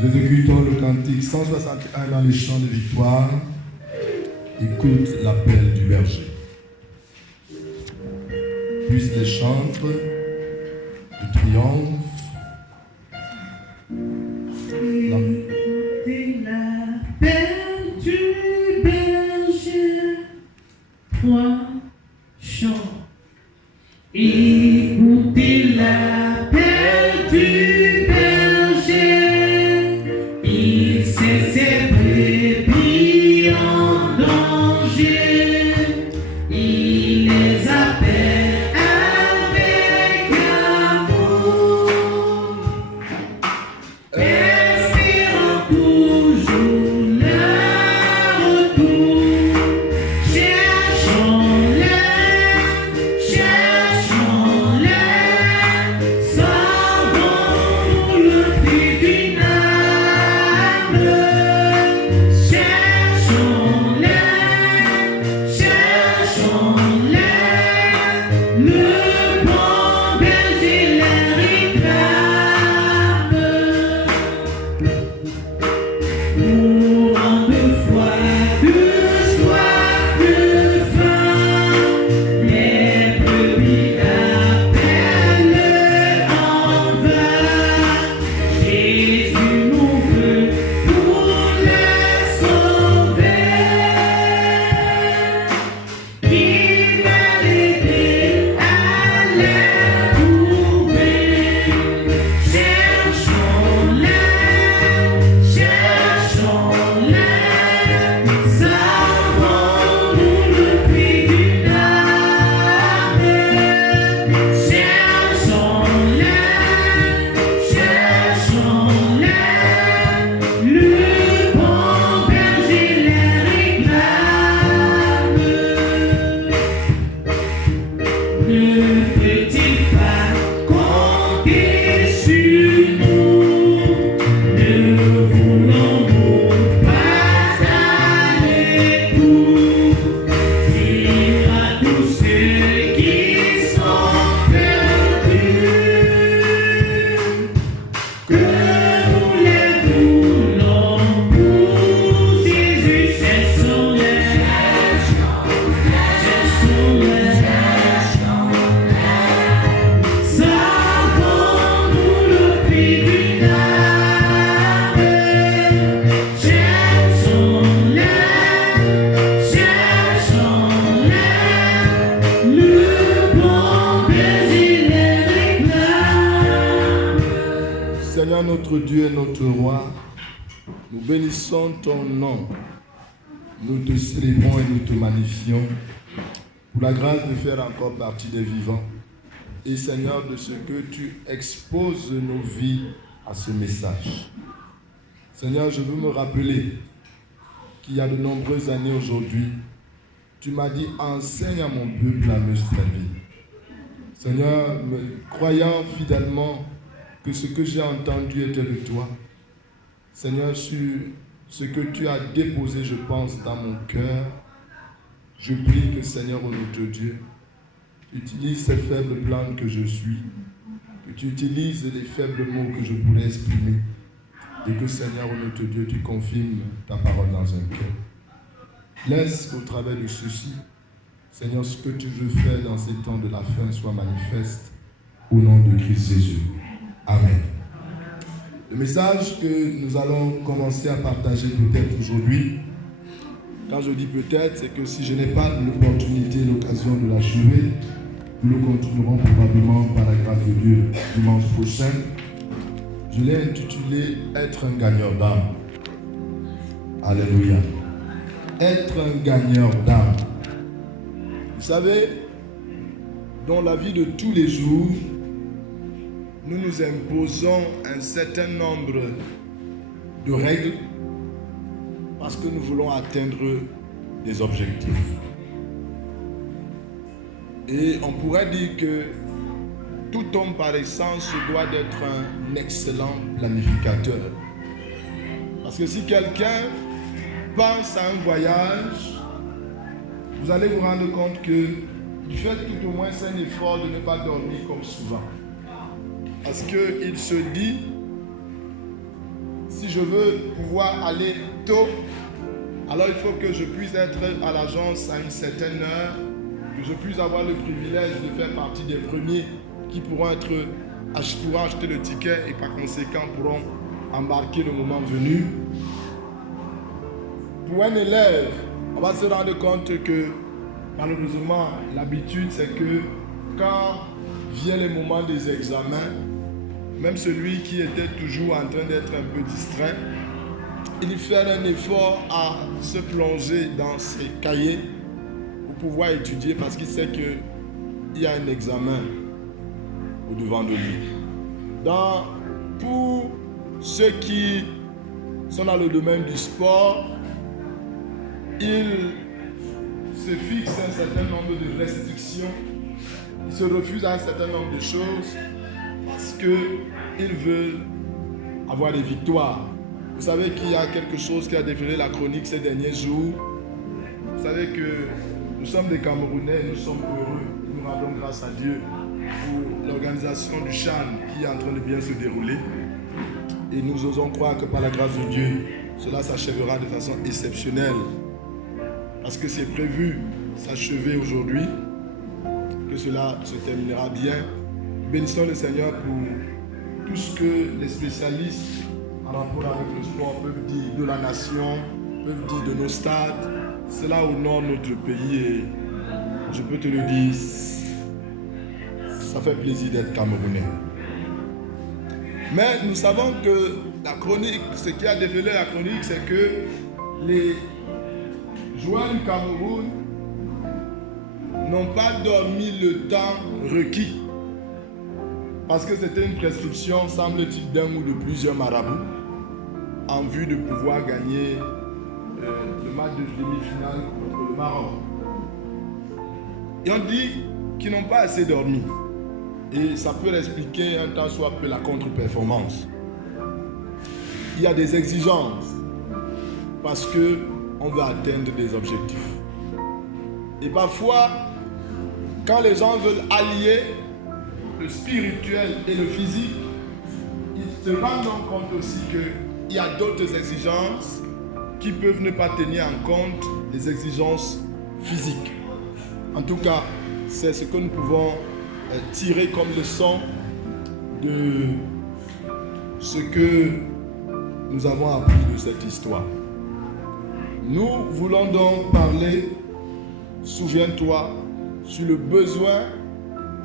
Nous exécutons le cantique 161 dans les chants de victoire. Écoute l'appel du berger. Puissent les chantres de triomphe. Écoutez l'appel du berger. 3 chants. Écoutez l'appel du berger. Il sait ses brebis en danger. Il les appelle avec amour, espérant toujours leur retour. Cherchons-les, sauvons-nous le prix d'une âme. Cherchons-les, le bon berger les réclame. Mourant de foi, de soif, de faim, les brebis appellent en vain. Jésus nous veut pour les sauver. Il va l'aider à les trouver. Cherchons-les, sauvons-nous le prix d'une âme. Cherchons-les, le bon berger les réclame. Ne peut-il pas compter sur nous? Ne voulons-nous pas aller pour dire à tous ceux qui sont perdus que nous les voulons pour Jésus? Cherchons-les, sauvons-nous le prix d'une âme. Cherchons-les, le bon berger les réclame. Seigneur notre Dieu et notre Roi, nous bénissons ton nom. Nous te célébrons et nous te magnifions pour la grâce de faire encore partie des vivants. Et Seigneur, de ce que tu exposes nos vies à ce message. Seigneur, je veux me rappeler qu'il y a de nombreuses années aujourd'hui, tu m'as dit, enseigne à mon peuple à me servir. Seigneur, croyant fidèlement que ce que j'ai entendu était de toi, Seigneur, sur ce que tu as déposé, je pense, dans mon cœur, je prie que, Seigneur, au nom de Dieu, utilise ces faibles plantes que je suis, que tu utilises les faibles mots que je pourrais exprimer, et que, Seigneur, au nom de Dieu, tu confirmes ta parole dans un cœur. Laisse qu'au travers de ceci, Seigneur, ce que tu veux faire dans ces temps de la fin soit manifeste, au nom de Christ Jésus. Amen. Le message que nous allons commencer à partager peut-être aujourd'hui, quand je dis peut-être, c'est que si je n'ai pas l'opportunité, l'occasion de l'achever, nous le continuerons probablement par la grâce de Dieu dimanche prochain. Je l'ai intitulé « Être un gagneur d'âme ». Alléluia. Être un gagneur d'âme. Vous savez, dans la vie de tous les jours, nous nous imposons un certain nombre de règles parce que nous voulons atteindre des objectifs. Et on pourrait dire que tout homme par essence doit être un excellent planificateur. Parce que si quelqu'un pense à un voyage, vous allez vous rendre compte qu'il fait tout au moins un effort de ne pas dormir comme souvent. Parce qu'il se dit, si si je veux pouvoir aller tôt, alors il faut que je puisse être à l'agence à une certaine heure, que je puisse avoir le privilège de faire partie des premiers qui pourront acheter le ticket et par conséquent pourront embarquer le moment venu. Pour un élève, on va se rendre compte que malheureusement, l'habitude c'est que quand vient le moment des examens, même celui qui était toujours en train d'être un peu distrait, il fait un effort à se plonger dans ses cahiers pour pouvoir étudier parce qu'il sait qu'il y a un examen au-devant de lui. Pour ceux qui sont dans le domaine du sport, ils se fixent un certain nombre de restrictions, ils se refusent à un certain nombre de choses parce qu'ils veulent avoir des victoires. Vous savez qu'il y a quelque chose qui a défilé la chronique ces derniers jours. Vous savez que nous sommes des Camerounais, nous sommes heureux, nous rendons grâce à Dieu pour l'organisation du CHAN qui est en train de bien se dérouler. Et nous osons croire que par la grâce de Dieu, cela s'achèvera de façon exceptionnelle. Parce que c'est prévu s'achever aujourd'hui, que cela se terminera bien. Bénissons le Seigneur pour tout ce que les spécialistes en rapport avec le sport peuvent dire de la nation, peuvent dire de nos stades. Cela honore notre pays et je peux te le dire, ça fait plaisir d'être Camerounais. Mais nous savons que la chronique, ce qui a défilé la chronique, c'est que les joueurs du Cameroun n'ont pas dormi le temps requis. Parce que c'était une prescription, semble-t-il, d'un ou de plusieurs marabouts en vue de pouvoir gagner le match de demi-finale contre le Maroc. Et on dit qu'ils n'ont pas assez dormi. Et ça peut expliquer un tant soit peu la contre-performance. Il y a des exigences parce qu'on veut atteindre des objectifs. Et parfois, quand les gens veulent allier le spirituel et le physique, ils se rendent compte aussi qu'il y a d'autres exigences qui peuvent ne pas tenir en compte les exigences physiques. En tout cas, c'est ce que nous pouvons tirer comme leçon de ce que nous avons appris de cette histoire. Nous voulons donc parler, souviens-toi, sur le besoin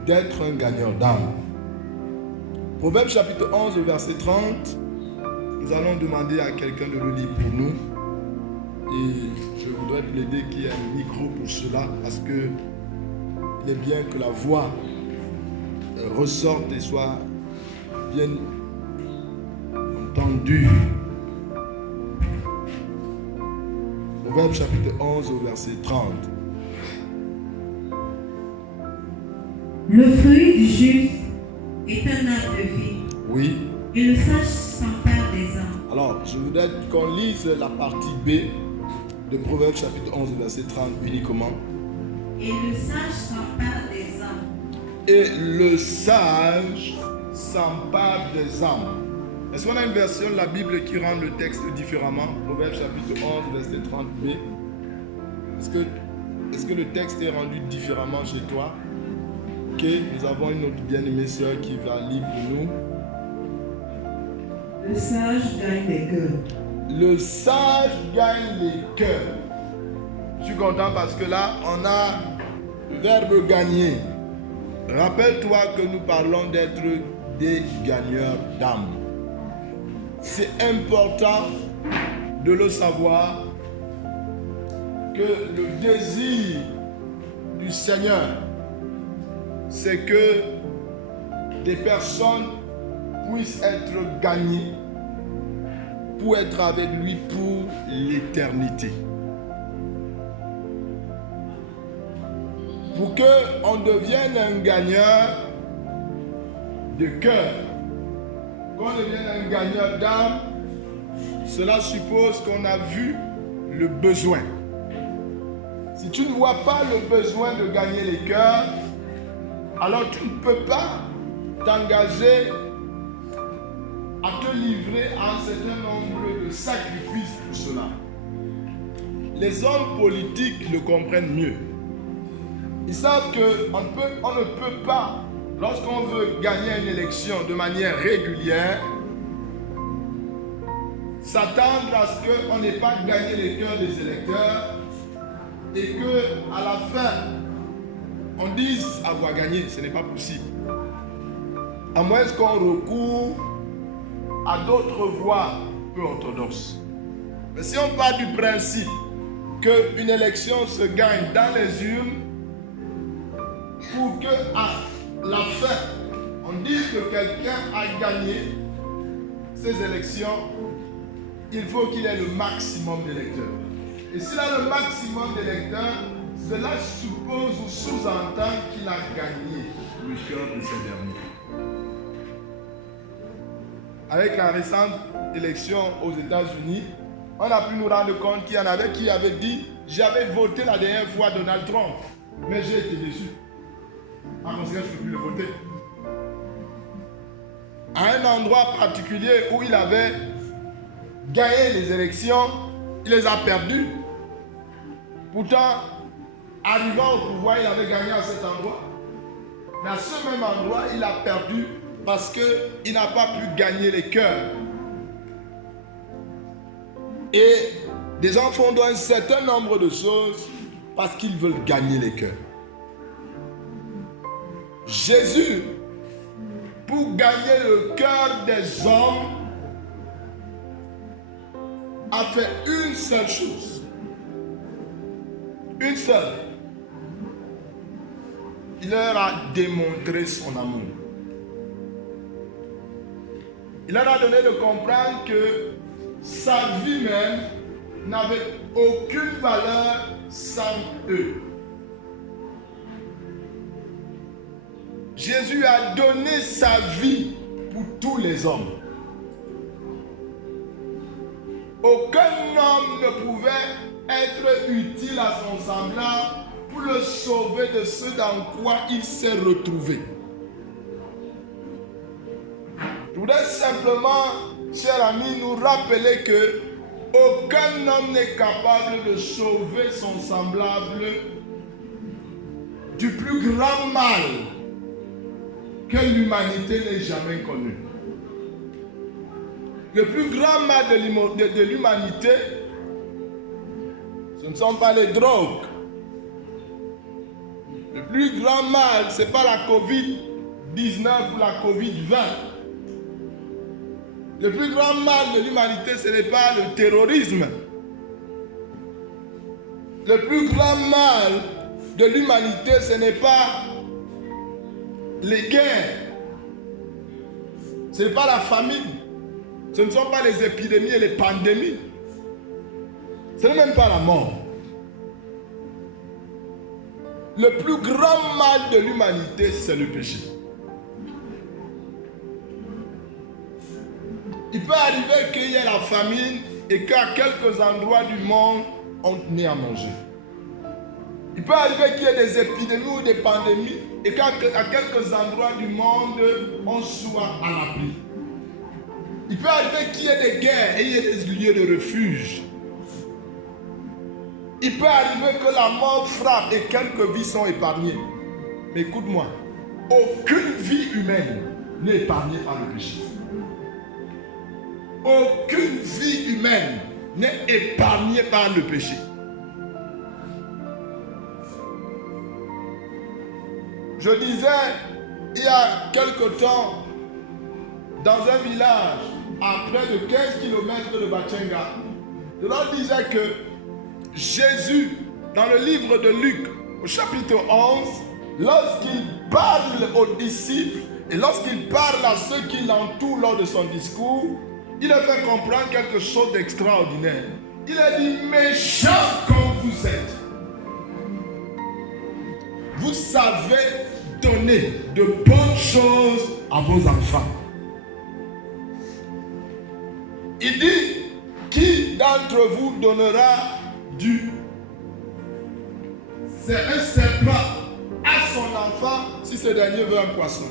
d'être un gagneur d'âme. Proverbe chapitre 11, verset 30, nous allons demander à quelqu'un de le lire pour nous. Et je voudrais plaider qu'il y ait un micro pour cela, parce que il est bien que la voix ressorte et soit bien entendue. Proverbe chapitre 11, verset 30. Le fruit du juste est un arbre de vie. Oui. Et le sage s'empare des âmes. Alors, je voudrais qu'on lise la partie B de Proverbe chapitre 11, verset 30 uniquement. Et le sage s'empare des âmes. Et le sage s'empare des âmes. Est-ce qu'on a une version de la Bible qui rend le texte différemment? Proverbe chapitre 11, verset 30b. Est-ce que le texte est rendu différemment chez toi? Ok, nous avons une autre bien-aimée sœur qui va lire pour nous. Le sage gagne les cœurs. Le sage gagne les cœurs. Je suis content parce que là, on a le verbe gagner. Rappelle-toi que nous parlons d'être des gagneurs d'âme. C'est important de le savoir que le désir du Seigneur, c'est que des personnes puissent être gagnées pour être avec lui pour l'éternité. Pour qu'on devienne un gagneur de cœur, qu'on devienne un gagneur d'âme, cela suppose qu'on a vu le besoin. Si tu ne vois pas le besoin de gagner les cœurs, alors tu ne peux pas t'engager à te livrer à un certain nombre sacrifice pour cela. Les hommes politiques le comprennent mieux. Ils savent qu'on ne peut pas, lorsqu'on veut gagner une élection de manière régulière, s'attendre à ce qu'on n'ait pas gagné les cœurs des électeurs et qu'à la fin, on dise avoir gagné. Ce n'est pas possible. À moins qu'on recourt à d'autres voies peu orthodoxes. Mais si on part du principe qu'une élection se gagne dans les urnes pour qu'à la fin, on dise que quelqu'un a gagné ces élections, il faut qu'il ait le maximum d'électeurs. Et s'il a le maximum d'électeurs, cela suppose ou sous-entend qu'il a gagné le cœur de ces derniers. Avec la récente élection aux États-Unis, on a pu nous rendre compte qu'il y en avait qui avaient dit « J'avais voté la dernière fois Donald Trump, mais j'ai été déçu. » En conséquence, je ne peux plus le voter. À un endroit particulier où il avait gagné les élections, il les a perdues. Pourtant, arrivant au pouvoir, il avait gagné à cet endroit. Mais à ce même endroit, il a perdu parce qu'il n'a pas pu gagner les cœurs. Et des gens font un certain nombre de choses parce qu'ils veulent gagner les cœurs. Jésus, pour gagner le cœur des hommes, a fait une seule chose. Une seule. Il leur a démontré son amour. Il leur a donné de comprendre que sa vie même n'avait aucune valeur sans eux. Jésus a donné sa vie pour tous les hommes. Aucun homme ne pouvait être utile à son semblable pour le sauver de ce dans quoi il s'est retrouvé. Je voudrais simplement, cher ami, nous rappeler que aucun homme n'est capable de sauver son semblable du plus grand mal que l'humanité n'ait jamais connu. Le plus grand mal de l'humanité, ce ne sont pas les drogues. Le plus grand mal, ce n'est pas la COVID-19 ou la COVID-20. Le plus grand mal de l'humanité, ce n'est pas le terrorisme. Le plus grand mal de l'humanité, ce n'est pas les guerres. Ce n'est pas la famine. Ce ne sont pas les épidémies et les pandémies. Ce n'est même pas la mort. Le plus grand mal de l'humanité, c'est le péché. Il peut arriver qu'il y ait la famine et qu'à quelques endroits du monde, on n'ait à manger. Il peut arriver qu'il y ait des épidémies ou des pandémies et qu'à quelques endroits du monde, on soit à l'abri. Il peut arriver qu'il y ait des guerres et il y ait des lieux de refuge. Il peut arriver que la mort frappe et quelques vies sont épargnées. Mais écoute-moi, aucune vie humaine n'est épargnée par le péché. Aucune vie humaine n'est épargnée par le péché. Je disais, il y a quelque temps, dans un village, à près de 15 km de Bachenga, je leur disais que Jésus, dans le livre de Luc, au chapitre 11, lorsqu'il parle aux disciples et lorsqu'il parle à ceux qui l'entourent lors de son discours, il a fait comprendre quelque chose d'extraordinaire. Il a dit, méchants comme vous êtes, vous savez donner de bonnes choses à vos enfants. Il dit, qui d'entre vous donnera c'est un serpent à son enfant si ce dernier veut un poisson?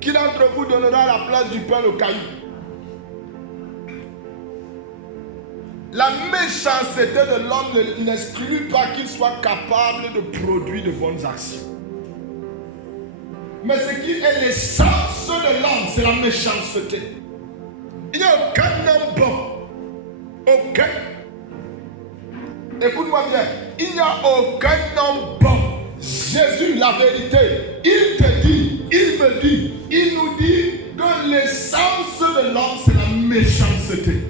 Qui d'entre vous donnera la place du pain au caillou? La méchanceté de l'homme n'exclut pas qu'il soit capable de produire de bonnes actions. Mais ce qui est l'essence de l'homme, c'est la méchanceté. Il n'y a aucun homme bon. Aucun. Écoute-moi bien. Il n'y a aucun homme bon. Jésus, la vérité, il te dit, il me dit, il nous dit que l'essence de l'homme, c'est la méchanceté.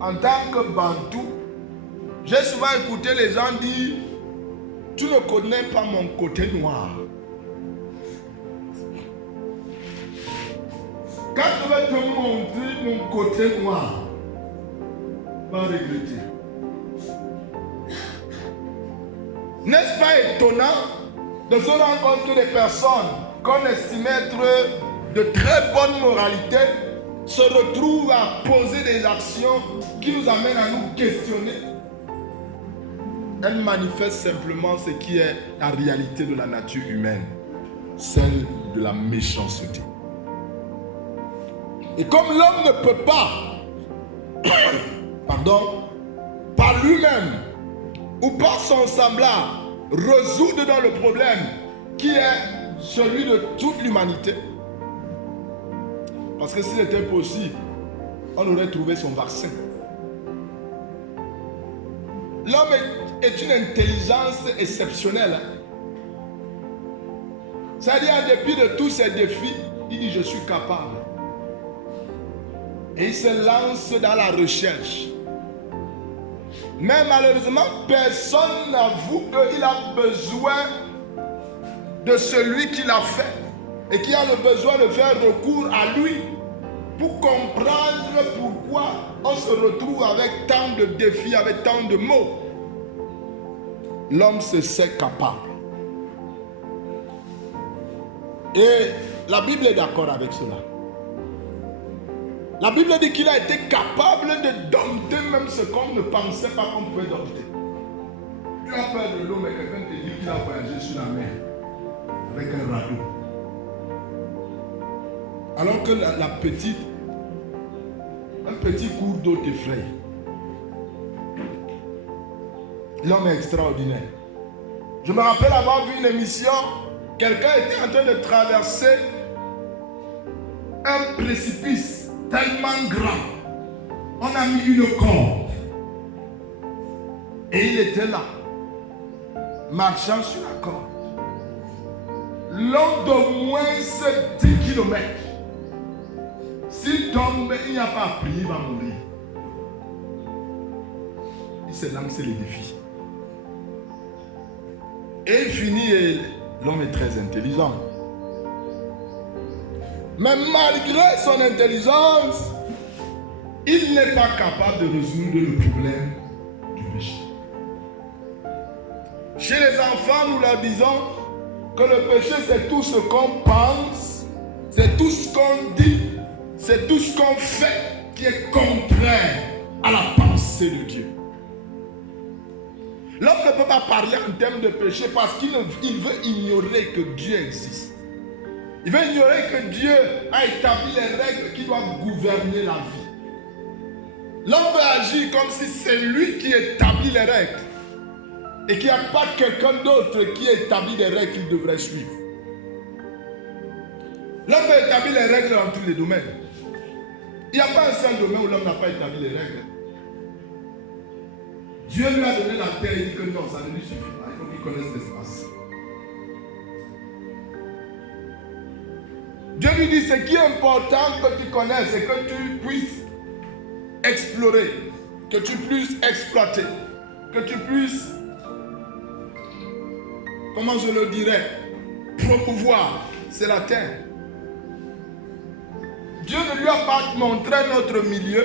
En tant que Bantou, j'ai souvent écouté les gens dire, tu ne connais pas mon côté noir. Quand je vais te montrer mon côté noir, pas regretter. N'est-ce pas étonnant de se rendre compte que les personnes qu'on estimait être de très bonne moralité se retrouvent à poser des actions qui nous amènent à nous questionner? Elles manifestent simplement ce qui est la réalité de la nature humaine, celle de la méchanceté. Et comme l'homme ne peut pas, par lui-même ou par son semblable, résoudre dans le problème qui est celui de toute l'humanité, parce que s'il était possible, on aurait trouvé son vaccin. L'homme est une intelligence exceptionnelle. C'est-à-dire, en dépit de tous ces défis, il dit, je suis capable. Et il se lance dans la recherche. Mais malheureusement, personne n'avoue qu'il a besoin de celui qui l'a fait et qui a le besoin de faire recours à lui pour comprendre pourquoi on se retrouve avec tant de défis, avec tant de maux. L'homme se sait capable. Et la Bible est d'accord avec cela. La Bible dit qu'il a été capable de dompter même ce qu'on ne pensait pas qu'on pouvait dompter. Tu as peur de l'eau, mais quelqu'un te dit qu'il a voyagé sur la mer avec un radeau. Alors que un petit cours d'eau t'effraie. L'homme est extraordinaire. Je me rappelle avoir vu une émission, quelqu'un était en train de traverser un précipice tellement grand. On a mis une corde. Et il était là, marchant sur la corde. Long d'au moins 10 km. S'il tombe, il n'y a pas à prier, il va mourir. Il s'est lancé les défis. Et il finit, et l'homme est très intelligent. Mais malgré son intelligence, il n'est pas capable de résoudre le problème du péché. Chez les enfants, nous leur disons que le péché, c'est tout ce qu'on pense, c'est tout ce qu'on dit, c'est tout ce qu'on fait qui est contraire à la pensée de Dieu. L'homme ne peut pas parler en termes de péché parce qu'il veut ignorer que Dieu existe. Il veut ignorer que Dieu a établi les règles qui doivent gouverner la vie. L'homme veut agir comme si c'est lui qui établit les règles et qu'il n'y a pas quelqu'un d'autre qui établit les règles qu'il devrait suivre. L'homme veut établir les règles dans tous les domaines. Il n'y a pas un seul domaine où l'homme n'a pas établi les règles. Dieu lui a donné la terre et dit que non, ça ne lui suffit pas. Il faut qu'il connaisse l'espace. Dieu lui dit, ce qui est important que tu connaisses, c'est que tu puisses explorer, que tu puisses exploiter, que tu puisses, comment je le dirais, promouvoir. C'est la terre. Dieu ne lui a pas montré notre milieu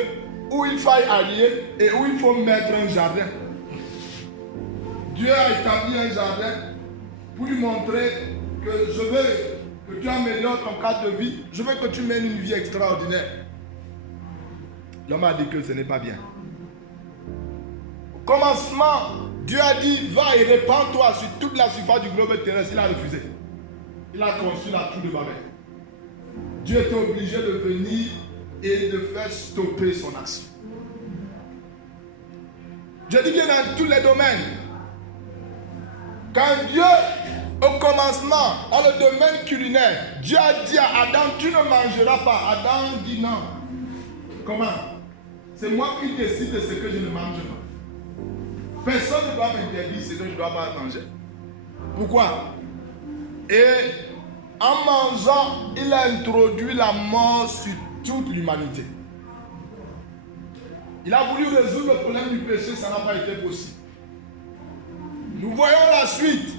où il faille allier et où il faut mettre un jardin. Dieu a établi un jardin pour lui montrer que je veux que tu améliores ton cadre de vie. Je veux que tu mènes une vie extraordinaire. L'homme a dit que ce n'est pas bien. Au commencement, Dieu a dit, va et répands-toi sur toute la surface du globe terrestre. Il a refusé. Il a construit la tour de Babel. Dieu était obligé de venir et de faire stopper son action. Je dis bien dans tous les domaines. Quand Dieu, au commencement, dans le domaine culinaire, Dieu a dit à Adam, tu ne mangeras pas. Adam dit non. Comment? C'est moi qui décide de ce que je ne mange pas. Personne ne doit m'interdire ce que je ne dois pas manger. Pourquoi? Et en mangeant, il a introduit la mort sur toute l'humanité. Il a voulu résoudre le problème du péché, ça n'a pas été possible. Nous voyons la suite.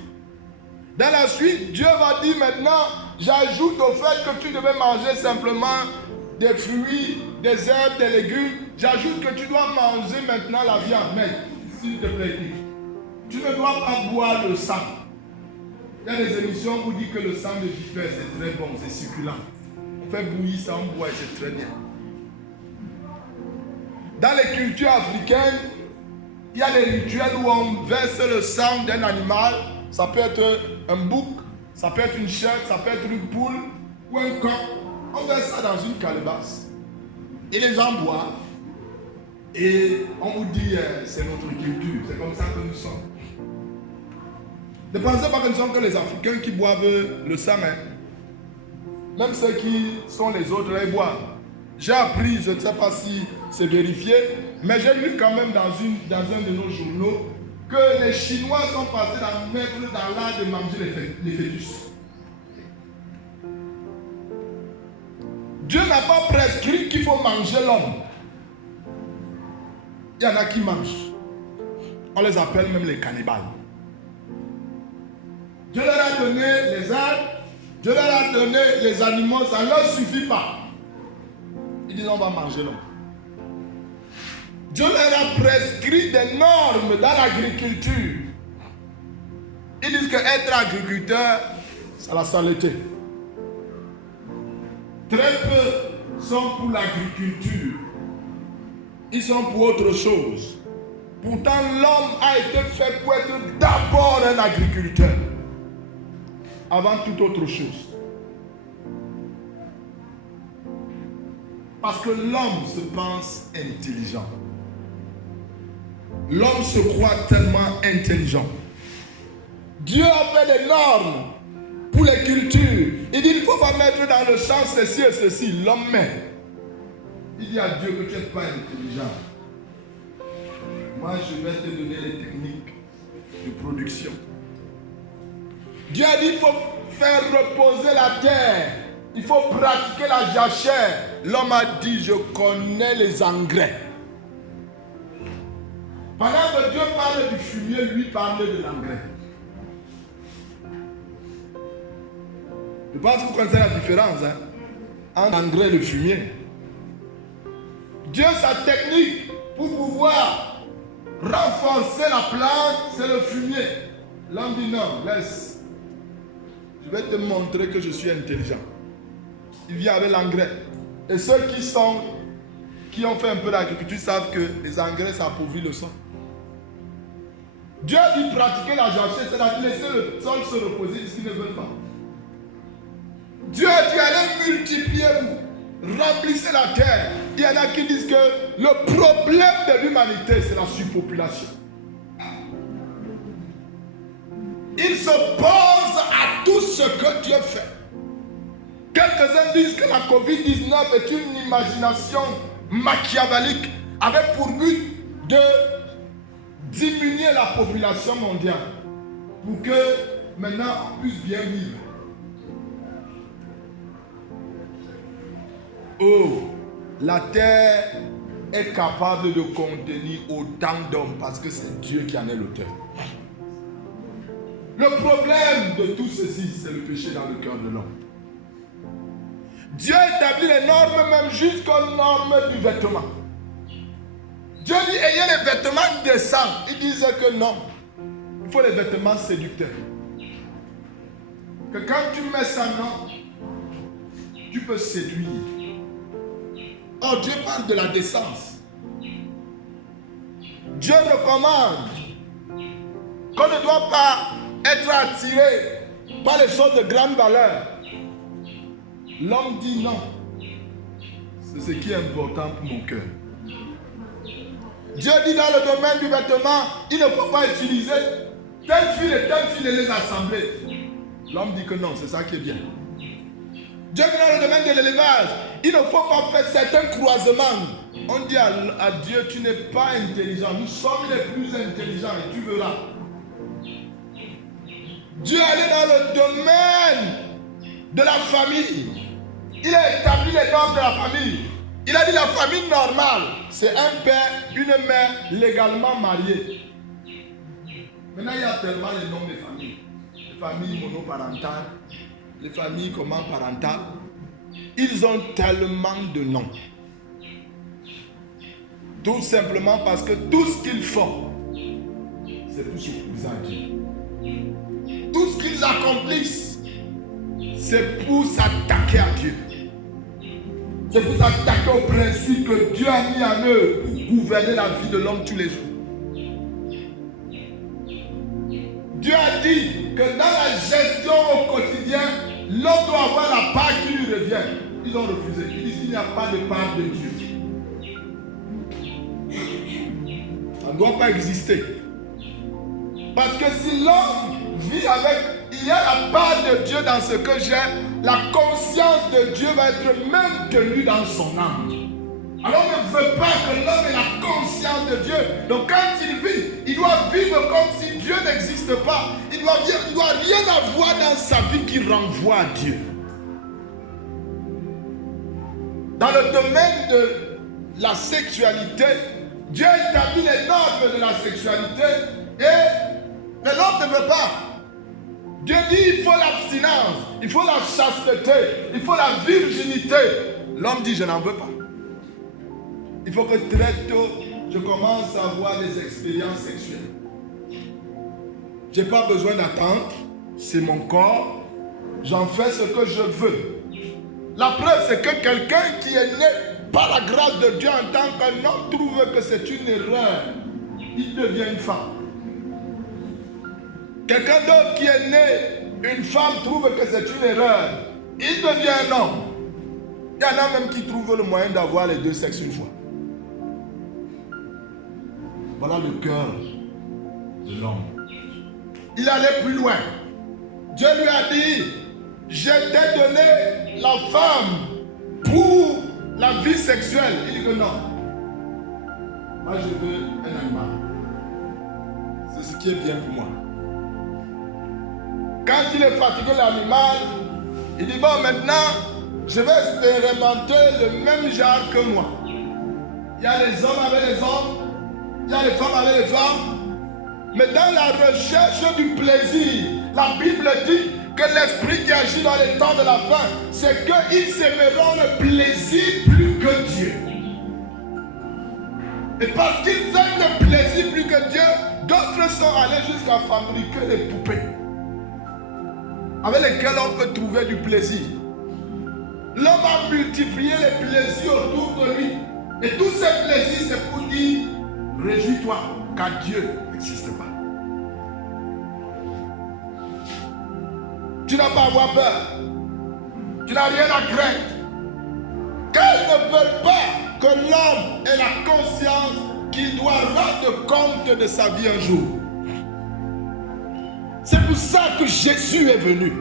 Dans la suite, Dieu va dire maintenant, j'ajoute au fait que tu devais manger simplement des fruits, des herbes, des légumes. J'ajoute que tu dois manger maintenant la viande. Mais, s'il te plaît, tu ne dois pas boire le sang. Il y a des émissions où on dit que le sang de vipère, c'est très bon, c'est succulent. On fait bouillir ça, on boit et c'est très bien. Dans les cultures africaines, il y a des rituels où on verse le sang d'un animal. Ça peut être un bouc, ça peut être une chèvre, ça peut être une poule ou un coq. On verse ça dans une calebasse. Et les gens boivent. Et on vous dit, c'est notre culture, c'est comme ça que nous sommes. Ne pensez pas que nous sommes que les Africains qui boivent le sang. Hein. Même ceux qui sont les autres, les boivent. J'ai appris, je ne sais pas si c'est vérifié, mais j'ai lu quand même dans un de nos journaux que les Chinois sont passés à mettre dans l'art de manger les fœtus. Dieu n'a pas prescrit qu'il faut manger l'homme. Il y en a qui mangent. On les appelle même les cannibales. Dieu leur a donné les arbres, Dieu leur a donné les animaux, ça ne leur suffit pas. Ils disent on va manger l'homme. Dieu leur a prescrit des normes dans l'agriculture. Ils disent qu'être agriculteur, c'est la saleté. Très peu sont pour l'agriculture. Ils sont pour autre chose. Pourtant, l'homme a été fait pour être d'abord un agriculteur. Avant toute autre chose. Parce que l'homme se pense intelligent. L'homme se croit tellement intelligent. Dieu a fait des normes pour les cultures. Il dit il ne faut pas mettre dans le champ ceci et ceci. L'homme met. Il dit à Dieu que tu n'es pas intelligent. Moi je vais te donner les techniques de production. Dieu a dit il faut faire reposer la terre. Il faut pratiquer la jachère. L'homme a dit je connais les engrais. Pendant que Dieu parle du fumier, lui parle de l'engrais. Je pense que vous connaissez la différence entre l'engrais et le fumier. Dieu, sa technique pour pouvoir renforcer la plante, c'est le fumier. L'homme dit non, laisse. Je vais te montrer que je suis intelligent. Il vient avec l'engrais. Et ceux qui ont fait un peu d'agriculture savent que les engrais, ça appauvrit le sol. Dieu dit pratiquer la jachère, c'est-à-dire laisser le sol se reposer ce qu'ils ne veulent pas. Dieu dit allez multipliez-vous, remplissez la terre. Il y en a qui disent que le problème de l'humanité, c'est la surpopulation. Ils s'opposent à tout ce que Dieu fait. Quelques-uns disent que la COVID-19 est une imagination machiavélique avec pour but de diminuer la population mondiale pour que maintenant on puisse bien vivre. Oh, la terre est capable de contenir autant d'hommes parce que c'est Dieu qui en est l'auteur. Le problème de tout ceci, c'est le péché dans le cœur de l'homme. Dieu établit les normes même jusqu'aux normes du vêtement. Dieu dit, ayez les vêtements décents. Il disait que non. Il faut les vêtements séducteurs. Que quand tu mets ça, non, tu peux séduire. Or, Dieu parle de la décence. Dieu recommande qu'on ne doit pas être attiré par les choses de grande valeur. L'homme dit non. C'est ce qui est important pour mon cœur. Dieu dit dans le domaine du vêtement, il ne faut pas utiliser tel fil et les assembler. L'homme dit que non, c'est ça qui est bien. Dieu dit dans le domaine de l'élevage, il ne faut pas faire certains croisements. On dit à Dieu, tu n'es pas intelligent. Nous sommes les plus intelligents et tu verras. Dieu est allé dans le domaine de la famille. Il a établi les normes de la famille. Il a dit la famille normale, c'est un père, une mère légalement mariés. Maintenant, il y a tellement les noms des familles. Les familles monoparentales, les familles parentales. Ils ont tellement de noms. Tout simplement parce que tout ce qu'ils font, c'est pour s'opposer à Dieu. Tout ce qu'ils accomplissent, c'est pour s'attaquer à Dieu. C'est pour s'attaquer au principe que Dieu a mis en eux pour gouverner la vie de l'homme tous les jours. Dieu a dit que dans la gestion au quotidien, l'homme doit avoir la part qui lui revient. Ils ont refusé. Ils disent qu'il n'y a pas de part de Dieu. Ça ne doit pas exister. Parce que si l'homme vit avec, il y a la part de Dieu dans ce que j'ai, la conscience de Dieu va être même tenue dans son âme. Alors on ne veut pas que l'homme ait la conscience de Dieu. Donc quand il vit, il doit vivre comme si Dieu n'existe pas. Il ne doit rien avoir dans sa vie qui renvoie à Dieu. Dans le domaine de la sexualité, Dieu établit les normes de la sexualité et l'homme ne veut pas. Dieu dit il faut l'abstinence, il faut la chasteté, il faut la virginité. L'homme dit je n'en veux pas. Il faut que très tôt je commence à avoir des expériences sexuelles. Je n'ai pas besoin d'attendre, c'est mon corps, j'en fais ce que je veux. La preuve c'est que quelqu'un qui est né par la grâce de Dieu en tant qu'un homme trouve que c'est une erreur, il devient une femme. Quelqu'un d'autre qui est né, une femme trouve que c'est une erreur, il devient un homme. Il y en a même qui trouvent le moyen d'avoir les deux sexes une fois. Voilà le cœur de l'homme. Il allait plus loin. Dieu lui a dit, je t'ai donné la femme pour la vie sexuelle. Il dit que non. Moi je veux un animal. C'est ce qui est bien pour moi. Quand il est fatigué l'animal, il dit bon maintenant, je vais expérimenter le même genre que moi. Il y a les hommes avec les hommes, il y a les femmes avec les femmes. Mais dans la recherche du plaisir, la Bible dit que l'esprit qui agit dans les temps de la fin, c'est qu'ils s'aimeront le plaisir plus que Dieu. Et parce qu'ils aiment le plaisir plus que Dieu, d'autres sont allés jusqu'à fabriquer des poupées avec lesquelles on peut trouver du plaisir. L'homme a multiplié les plaisirs autour de lui. Et tous ces plaisirs, c'est pour dire, réjouis-toi, car Dieu n'existe pas. Tu n'as pas à avoir peur. Tu n'as rien à craindre. Car ils ne veulent pas que l'homme ait la conscience qu'il doit rendre compte de sa vie un jour. C'est pour ça que Jésus est venu.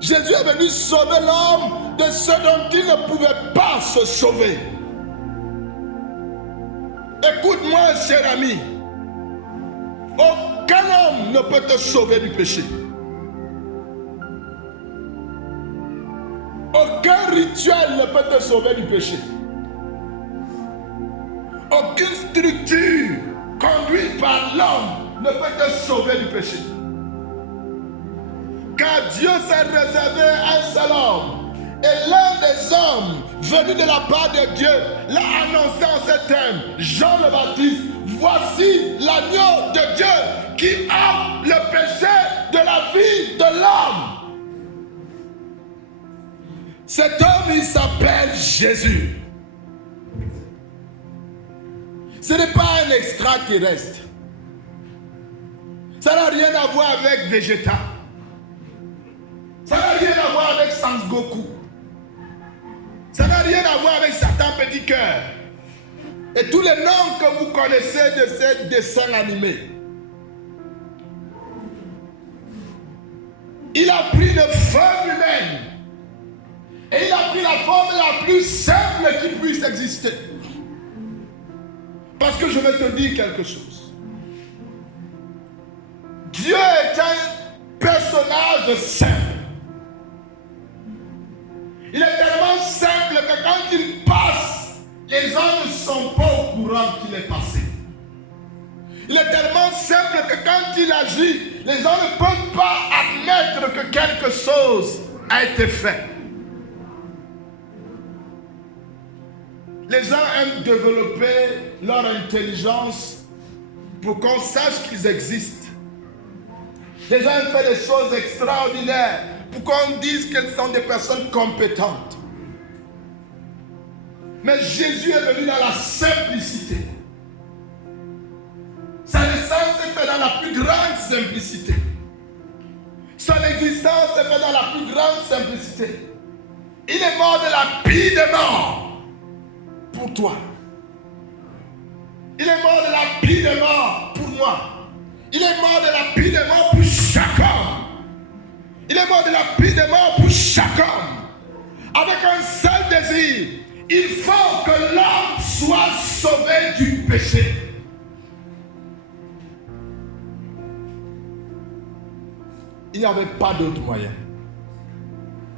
Jésus est venu sauver l'homme de ce dont il ne pouvait pas se sauver. Écoute-moi, cher ami. Aucun homme ne peut te sauver du péché. Aucun rituel ne peut te sauver du péché. Aucune structure conduite par l'homme ne peut te sauver du péché. Car Dieu s'est réservé un seul homme. Et l'un des hommes venus de la part de Dieu l'a annoncé en ces termes. Jean le Baptiste, voici l'agneau de Dieu qui ôte le péché de la vie de l'homme. Cet homme, il s'appelle Jésus. Ce n'est pas un extraterrestre. Ça n'a rien à voir avec végétal. Ça n'a rien à voir avec Santa Sangoku. Ça n'a rien à voir avec Satan Petit Cœur. Et tous les noms que vous connaissez de ces dessins animés. Il a pris une forme humaine. Et il a pris la forme la plus simple qui puisse exister. Parce que je vais te dire quelque chose. Dieu est un personnage simple. Il est tellement simple que quand il passe, les gens ne sont pas au courant qu'il est passé. Il est tellement simple que quand il agit, les gens ne peuvent pas admettre que quelque chose a été fait. Les gens aiment développer leur intelligence pour qu'on sache qu'ils existent. Les gens aiment faire des choses extraordinaires pour qu'on dise qu'elles sont des personnes compétentes. Mais Jésus est venu dans la simplicité. Sa naissance est faite dans la plus grande simplicité. Son existence est faite dans la plus grande simplicité. Il est mort de la pire des morts pour toi. Il est mort de la pire des morts pour moi. Il est mort de la pire des morts pour chaque homme. Il est mort de la pire des morts pour chaque homme. Avec un seul désir. Il faut que l'homme soit sauvé du péché. Il n'y avait pas d'autre moyen.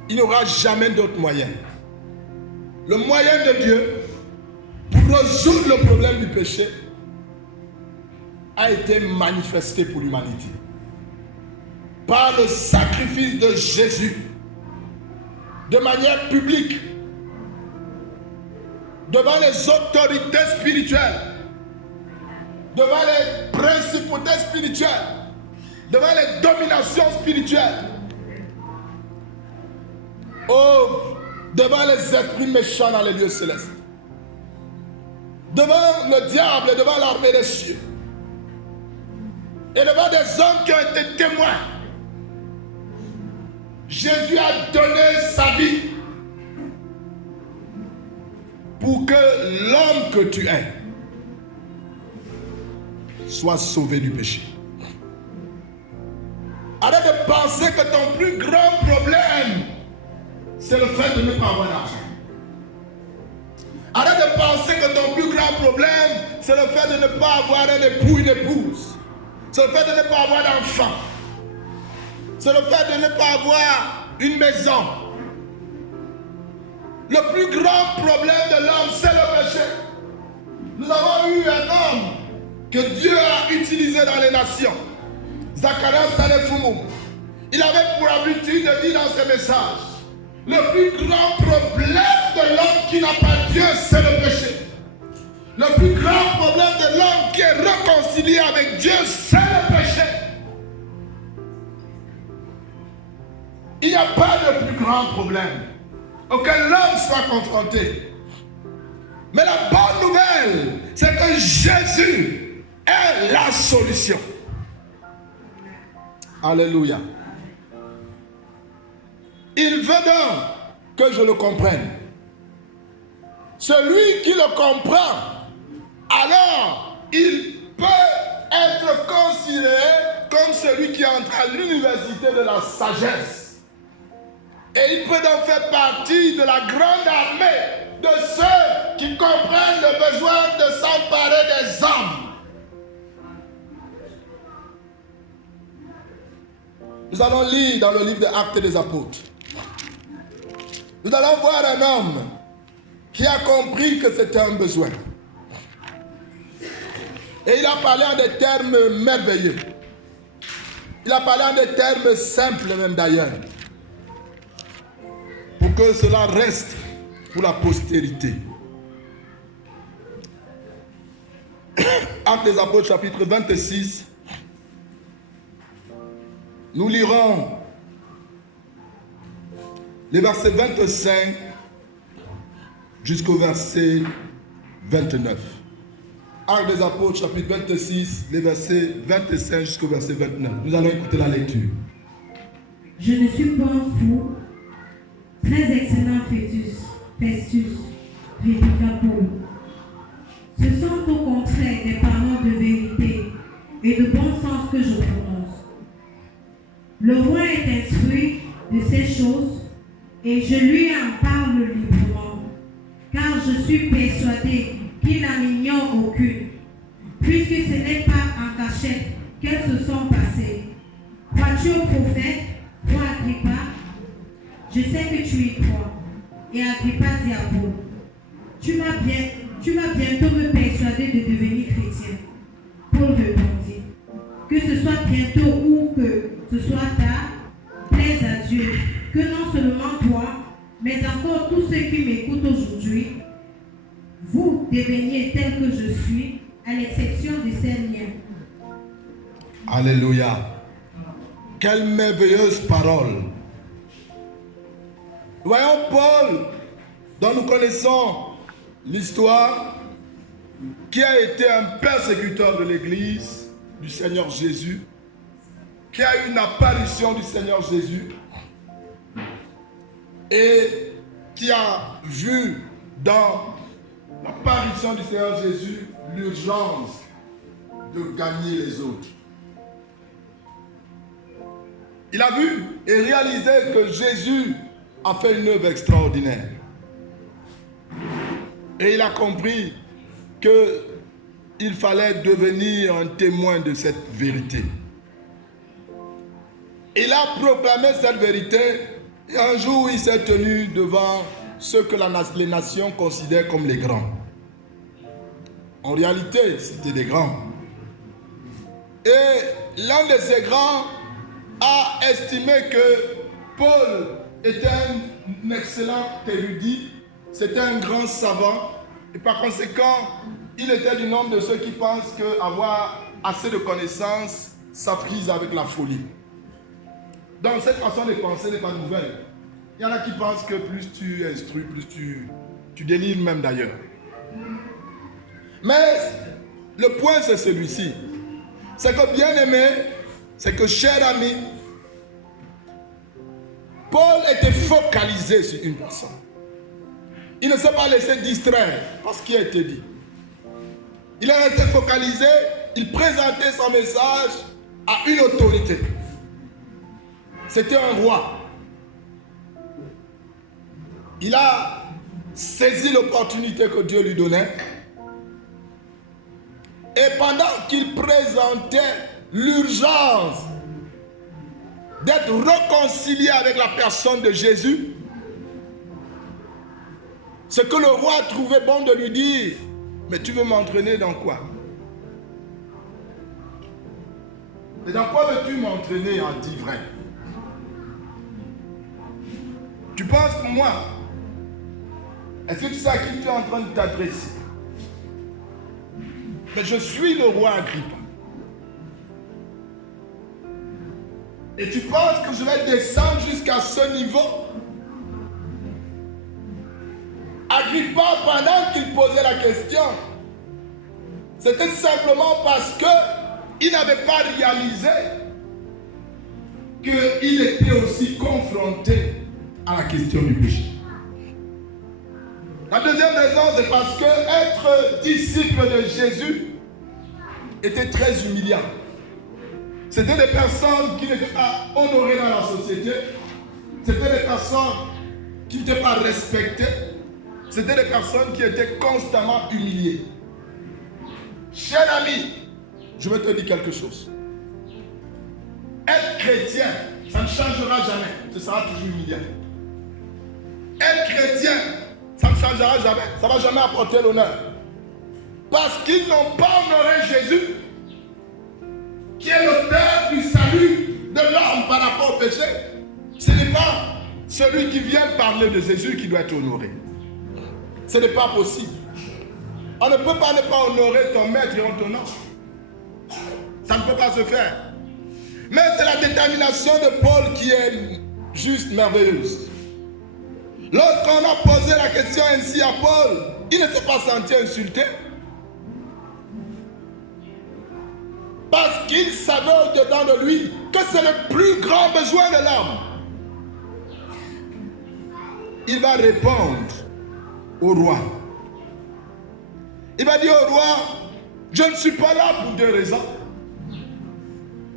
Il n'y aura jamais d'autre moyen. Le moyen de Dieu pour résoudre le problème du péché a été manifesté pour l'humanité. Par le sacrifice de Jésus, de manière publique, devant les autorités spirituelles, devant les principautés spirituelles, devant les dominations spirituelles, devant les esprits méchants dans les lieux célestes, devant le diable et devant l'armée des cieux, et devant des hommes qui ont été témoins. Jésus a donné sa vie pour que l'homme que tu es soit sauvé du péché. Arrête de penser que ton plus grand problème, c'est le fait de ne pas avoir d'argent. Arrête de penser que ton plus grand problème, c'est le fait de ne pas avoir un époux, une épouse. C'est le fait de ne pas avoir d'enfant. C'est le fait de ne pas avoir une maison. Le plus grand problème de l'homme, c'est le péché. Nous avons eu un homme que Dieu a utilisé dans les nations. Zacharias Tanefumu. Il avait pour habitude de dire dans ses messages, le plus grand problème de l'homme qui n'a pas Dieu, c'est le péché. Le plus grand problème de l'homme qui est réconcilié avec Dieu, c'est le péché. Il n'y a pas de plus grand problème auquel l'homme soit confronté. Mais la bonne nouvelle, c'est que Jésus est la solution. Alléluia. Il veut donc que je le comprenne. Celui qui le comprend, alors il peut être considéré comme celui qui entre à l'université de la sagesse. Et il peut donc faire partie de la grande armée de ceux qui comprennent le besoin de s'emparer des hommes. Nous allons lire dans le livre des Actes des Apôtres. Nous allons voir un homme qui a compris que c'était un besoin. Et il a parlé en des termes merveilleux. Il a parlé en des termes simples même d'ailleurs. Pour que cela reste pour la postérité. Actes des Apôtres chapitre 26. Nous lirons les versets 25 jusqu'au verset 29. Actes des Apôtres, chapitre 26, les versets 25 jusqu'au verset 29. Nous allons écouter la lecture. Je ne suis pas un fou, Très excellent Festus, répliqua Paul. Ce sont au contraire des paroles de vérité et de bon sens que je prononce. Le roi est instruit de ces choses et je lui en parle librement, car je suis persuadé qu'il n'en ignore aucune, puisque ce n'est pas en cachette qu'elles se sont passées. Crois-tu au prophète, roi Agrippa? Je sais que tu y crois. Et Agrippa dit à Paul, tu vas bientôt me persuader de devenir chrétien. Paul répondit, que ce soit bientôt ou que ce soit tard, plaise à Dieu, que non seulement toi, mais encore tous ceux qui m'écoutent aujourd'hui, vous deveniez tel que je suis, à l'exception de ces miens. Alléluia. Quelle merveilleuse parole. Voyons Paul, dont nous connaissons l'histoire, qui a été un persécuteur de l'Église du Seigneur Jésus, qui a eu une apparition du Seigneur Jésus et qui a vu dans l'apparition du Seigneur Jésus l'urgence de gagner les autres. Il a vu et réalisé que Jésus a fait une œuvre extraordinaire. Et il a compris qu'il fallait devenir un témoin de cette vérité. Il a proclamé cette vérité et un jour il s'est tenu devant ceux que les nations considèrent comme les grands. En réalité, c'était des grands. Et l'un de ces grands a estimé que Paul était un excellent érudit, c'était un grand savant, et par conséquent, il était du nombre de ceux qui pensent qu'avoir assez de connaissances s'affrise avec la folie. Donc cette façon de penser n'est pas nouvelle. Il y en a qui pensent que plus tu instruis, plus tu délires même d'ailleurs. Mais le point c'est celui-ci. C'est que bien aimé, c'est que cher ami, Paul était focalisé sur une personne. Il ne s'est pas laissé distraire par ce qui a été dit. Il est resté focalisé, il présentait son message à une autorité. C'était un roi. Il a saisi l'opportunité que Dieu lui donnait. Et pendant qu'il présentait l'urgence d'être réconcilié avec la personne de Jésus, ce que le roi trouvait bon de lui dire, mais tu veux m'entraîner dans quoi? Et dans quoi veux-tu m'entraîner en dit vrai? Tu penses que moi, est-ce que tu sais à qui tu es en train de t'adresser? Mais je suis le roi Agrippa. Et tu penses que je vais descendre jusqu'à ce niveau? Agrippa, pendant qu'il posait la question, c'était simplement parce qu'il n'avait pas réalisé qu'il était aussi confronté à la question du péché. La deuxième raison, c'est parce que être disciple de Jésus était très humiliant. C'était des personnes qui n'étaient pas honorées dans la société. C'était des personnes qui n'étaient pas respectées. C'était des personnes qui étaient constamment humiliées. Cher ami, je vais te dire quelque chose. Être chrétien, ça ne changera jamais. Ce sera toujours humiliant. Être chrétien, ça ne changera jamais. Ça ne va jamais apporter l'honneur. Parce qu'ils n'ont pas honoré Jésus, qui est l'auteur du salut de l'homme par rapport au péché. Ce n'est pas celui qui vient parler de Jésus qui doit être honoré. Ce n'est pas possible. On ne peut pas ne pas honorer ton maître et on t'honore. Ça ne peut pas se faire. Mais c'est la détermination de Paul qui est juste merveilleuse. Lorsqu'on a posé la question ainsi à Paul, il ne s'est pas senti insulté. Parce qu'il savait au-dedans de lui que c'est le plus grand besoin de l'homme. il va répondre au roi. Il va dire au roi, je ne suis pas là pour 2 raisons.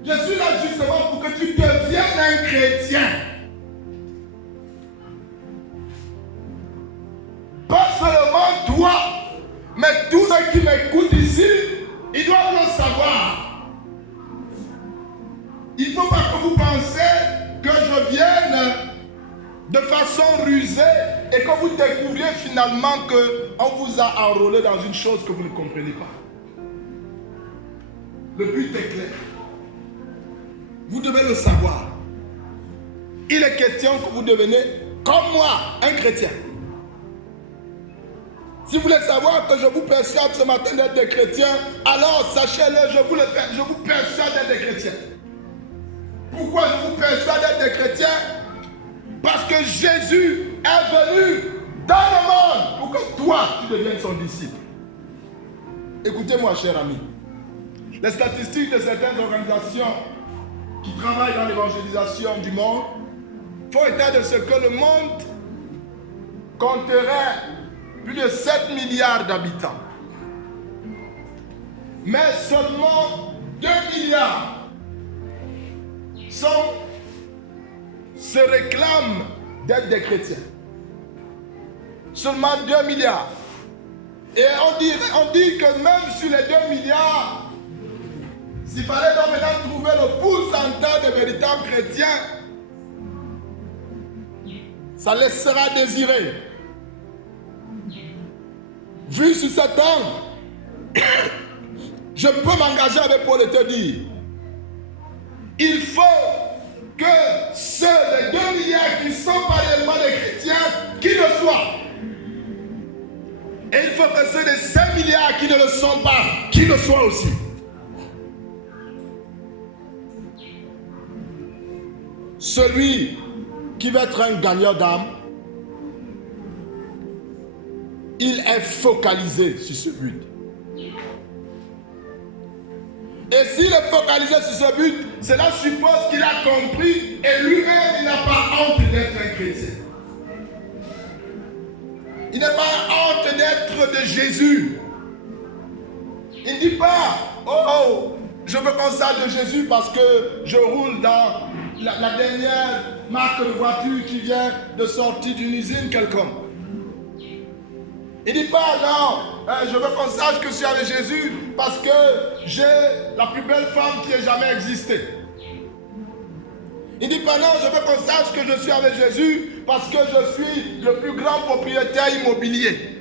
Je suis là justement pour que tu deviennes un chrétien. Pas seulement toi, mais tous ceux qui m'écoutent ici, ils doivent le savoir. Il ne faut pas que vous pensiez que je vienne de façon rusée et que vous découvriez finalement qu'on vous a enrôlé dans une chose que vous ne comprenez pas. Le but est clair. Vous devez le savoir. Il est question que vous devenez, comme moi, un chrétien. Si vous voulez savoir que je vous persuade ce matin d'être des chrétiens, alors sachez-le, je vous persuade d'être des chrétiens. Pourquoi je vous persuade d'être des chrétiens? Parce que Jésus est venu dans le monde pour que toi, tu deviennes son disciple. Écoutez-moi, cher ami. Les statistiques de certaines organisations qui travaillent dans l'évangélisation du monde font état de ce que le monde compterait plus de 7 milliards d'habitants. Mais seulement 2 milliards se réclament d'être des chrétiens. Seulement 2 milliards. Et on dit que même sur les 2 milliards, s'il fallait donc maintenant trouver le pourcentage de véritables chrétiens, ça laissera désirer. Vu sur cet angle, je peux m'engager avec Paul et te dire, il faut que ceux des 2 milliards qui ne sont pas réellement des chrétiens, qui le soient. Et il faut que ceux des 5 milliards qui ne le sont pas, qui le soient aussi. Celui qui veut être un gagnant d'âme, il est focalisé sur ce but. Et s'il est focalisé sur ce but, cela suppose qu'il a compris et lui-même, il n'a pas honte d'être un chrétien. Il n'a pas honte d'être de Jésus. Il ne dit pas, oh, je me consacre de Jésus parce que je roule dans la dernière marque de voiture qui vient de sortir d'une usine quelconque. Il ne dit pas, non, je me consacre que je suis avec Jésus parce que j'ai la plus belle femme qui ait jamais existé. Il ne dit pas, non, je me consacre que je suis avec Jésus parce que je suis le plus grand propriétaire immobilier.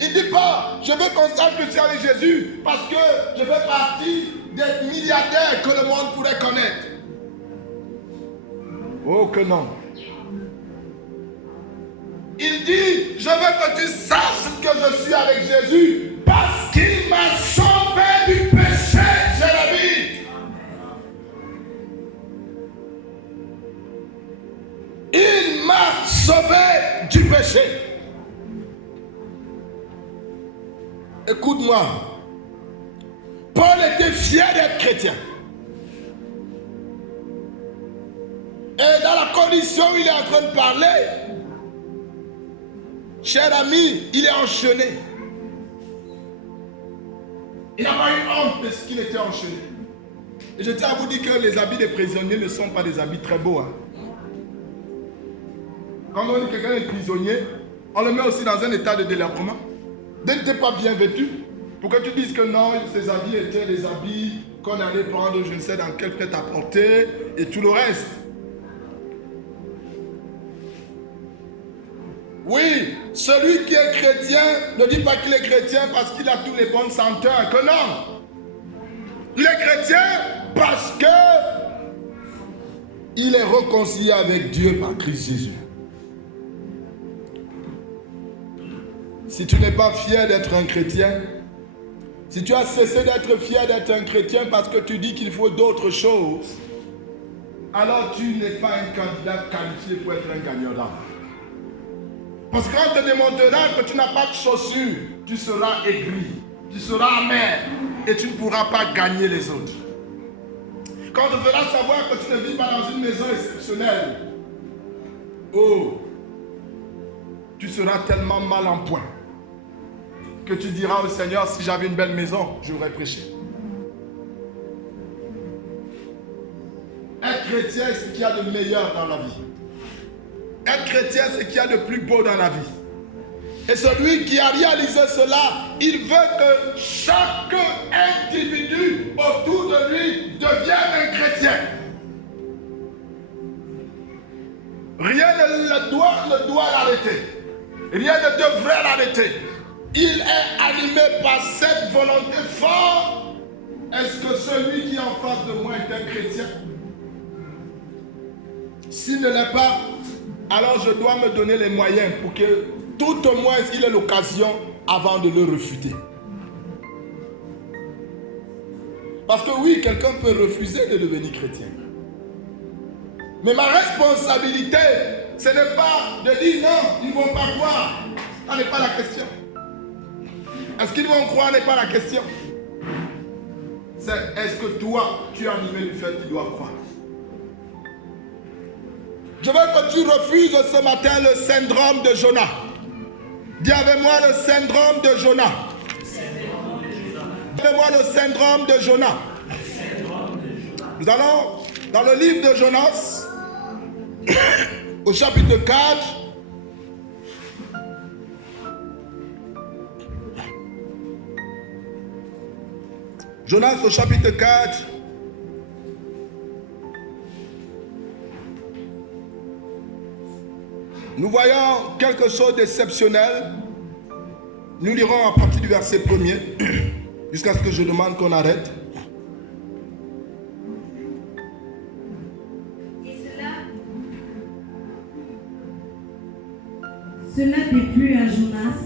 Il ne dit pas, je me consacre que je suis avec Jésus parce que je fais partie des milliardaires que le monde pourrait connaître. Oh que non. Il dit, je veux que tu saches que je suis avec Jésus parce qu'il m'a sauvé du péché, cher ami. Il m'a sauvé du péché. Écoute-moi. Paul était fier d'être chrétien. Et dans la condition où il est en train de parler, cher ami, il est enchaîné. Il n'a pas eu honte de ce qu'il était enchaîné. Et je tiens à vous dire que les habits des prisonniers ne sont pas des habits très beaux. Hein. Quand on dit que quelqu'un est prisonnier, on le met aussi dans un état de délabrement. Dès que tu n'es pas bien vêtu, pour que tu dises que non, ces habits étaient les habits qu'on allait prendre, je ne sais dans quel prêt-à-porter, et tout le reste. Oui, celui qui est chrétien ne dit pas qu'il est chrétien parce qu'il a toutes les bonnes senteurs, que non. Il est chrétien parce que il est réconcilié avec Dieu par Christ Jésus. Si tu n'es pas fier d'être un chrétien, si tu as cessé d'être fier d'être un chrétien parce que tu dis qu'il faut d'autres choses, alors tu n'es pas un candidat qualifié pour être un gagnant d'âme. Parce que quand on te démontrera que tu n'as pas de chaussures, tu seras aigri, tu seras amer et tu ne pourras pas gagner les autres. Quand on te fera savoir que tu ne vis pas dans une maison exceptionnelle, oh, tu seras tellement mal en point que tu diras au Seigneur, si j'avais une belle maison, j'aurais prêché. Être chrétien, c'est ce qu'il y a de meilleur dans la vie. Être chrétien, c'est ce qu'il y a de plus beau dans la vie. Et celui qui a réalisé cela, il veut que chaque individu autour de lui devienne un chrétien. Rien ne doit l'arrêter. Rien ne devrait l'arrêter. Il est animé par cette volonté forte. Est-ce que celui qui est en face de moi est un chrétien? S'il ne l'est pas, alors je dois me donner les moyens pour que tout au moins il ait l'occasion avant de le refuter. Parce que oui, quelqu'un peut refuser de devenir chrétien. Mais ma responsabilité, ce n'est pas de dire non, ils ne vont pas croire. Ça n'est pas la question. Est-ce qu'ils vont croire n'est pas la question. C'est est-ce que toi, tu es animé du fait qu'ils doivent croire. Je veux que tu refuses ce matin le syndrome de Jonas. Dis avec moi le syndrome de Jonas. Dis avec moi le syndrome de Jonas. Nous allons dans le livre de Jonas, au chapitre 4. Jonas au chapitre 4. Nous voyons quelque chose d'exceptionnel. Nous lirons à partir du verset 1er jusqu'à ce que je demande qu'on arrête. Cela déplut à Jonas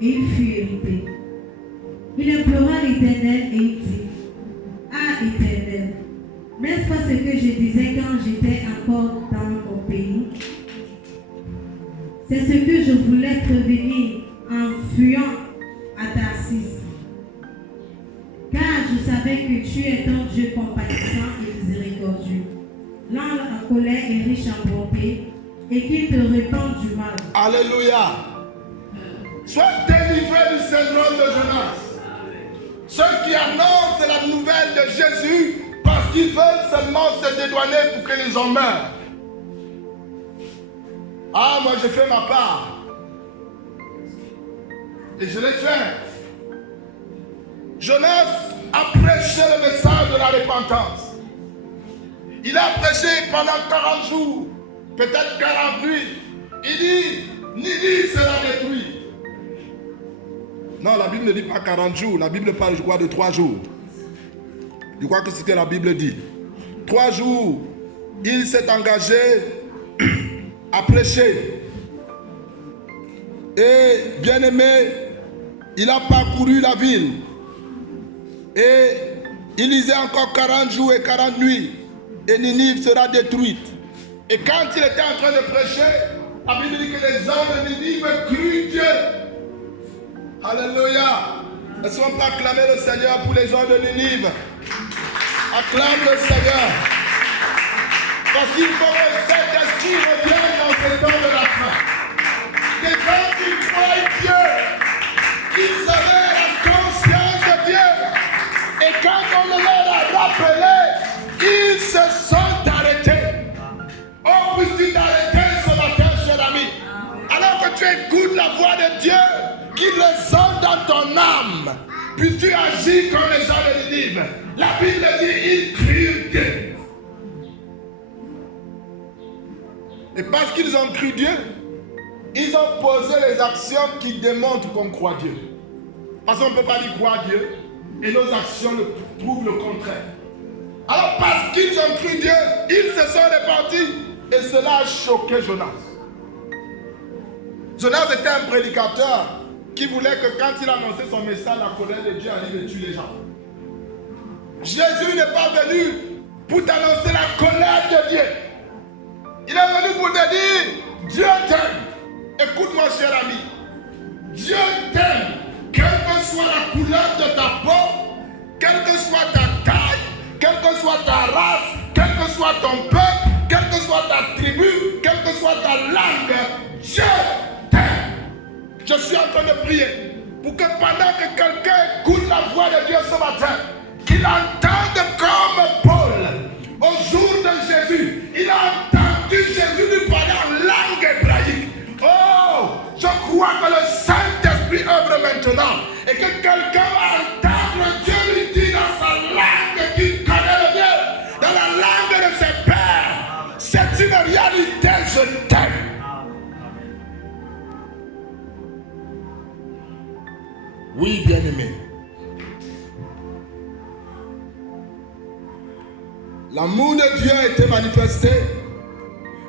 et il fut irrité. Il implora l'Éternel et il dit: Ah, Éternel, n'est-ce pas ce que je disais quand j'étais encore dans mon pays? C'est ce que je voulais prévenir en fuyant à Tarsis. Car je savais que tu es un Dieu compatissant et miséricordieux, lent en colère et riche en bonté, et qu'il te répand du mal. Alléluia. Sois délivré du syndrome de Jonas. Ceux qui annoncent la nouvelle de Jésus parce qu'ils veulent seulement se dédouaner pour que les gens meurent. Ah, moi j'ai fait ma part. Et je l'ai fait. Jonas a prêché le message de la repentance. Il a prêché pendant 40 jours, peut-être 40 nuits. Il dit, Ninive sera détruite. Non, la Bible ne dit pas 40 jours. La Bible parle, je crois, de 3 jours. Je crois que c'est ce que la Bible dit. 3 jours, il s'est engagé à prêcher. Et, bien aimé, il a parcouru la ville. Et il disait encore 40 jours et 40 nuits. Et Ninive sera détruite. Et quand il était en train de prêcher, la Bible dit que les gens de Ninive crurent Dieu. Alléluia. Laissons pas acclamer le Seigneur pour les gens de Ninive. Acclame le Seigneur. Parce qu'il faut que cet esprit revienne dans ce temps de la fin. Les gens qui croient Dieu, ils avaient la conscience de Dieu. Et quand on leur a rappelé, ils se sont arrêtés. Oh, puisses-tu t'arrêter ce matin, cher ami. Alors que tu écoutes la voix de Dieu, qu'il résonne dans ton âme, puis tu agis comme les gens de Ninive. La Bible dit, ils crient Dieu. Et parce qu'ils ont cru Dieu, ils ont posé les actions qui démontrent qu'on croit Dieu. Parce qu'on ne peut pas dire croire Dieu, et nos actions prouvent le contraire. Alors parce qu'ils ont cru Dieu, ils se sont répartis, et cela a choqué Jonas. Jonas était un prédicateur qui voulait que quand il annonçait son message, la colère de Dieu arrive et tue les gens. Jésus n'est pas venu pour t'annoncer la colère de Dieu. Il est venu pour te dire, Dieu t'aime. Écoute-moi, cher ami. Dieu t'aime. Quelle que soit la couleur de ta peau, quelle que soit ta taille, quelle que soit ta race, quel que soit ton peuple, quelle que soit ta tribu, quelle que soit ta langue, Dieu t'aime. Je suis en train de prier pour que pendant que quelqu'un écoute la voix de Dieu ce matin, qu'il entende comme Paul au jour de Jésus. Il a entendu Jésus lui parler en langue hébraïque. Oh, je crois que le Saint-Esprit œuvre maintenant et que quelqu'un va entendre Dieu lui dire dans sa langue qu'il connaît le Dieu, dans la langue de ses pères. C'est une réalité, je t'aime. Oui, bien-aimé. L'amour de Dieu a été manifesté.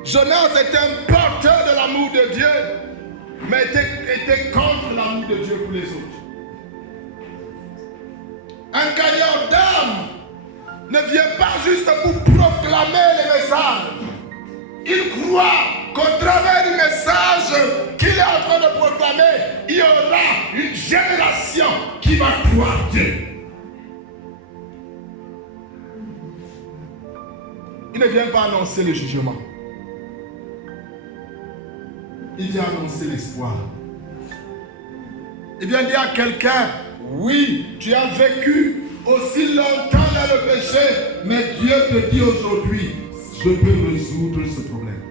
Jonas était un porteur de l'amour de Dieu, mais était contre l'amour de Dieu pour les autres. Un gagnant d'âme ne vient pas juste pour proclamer les messages. Il croit qu'au travers du message qu'il est en train de proclamer, il y aura une génération qui va croire Dieu. Il ne vient pas annoncer le jugement. Il vient annoncer l'espoir. Il vient dire à quelqu'un, oui, tu as vécu aussi longtemps dans le péché, mais Dieu te dit aujourd'hui, je peux résoudre ce problème.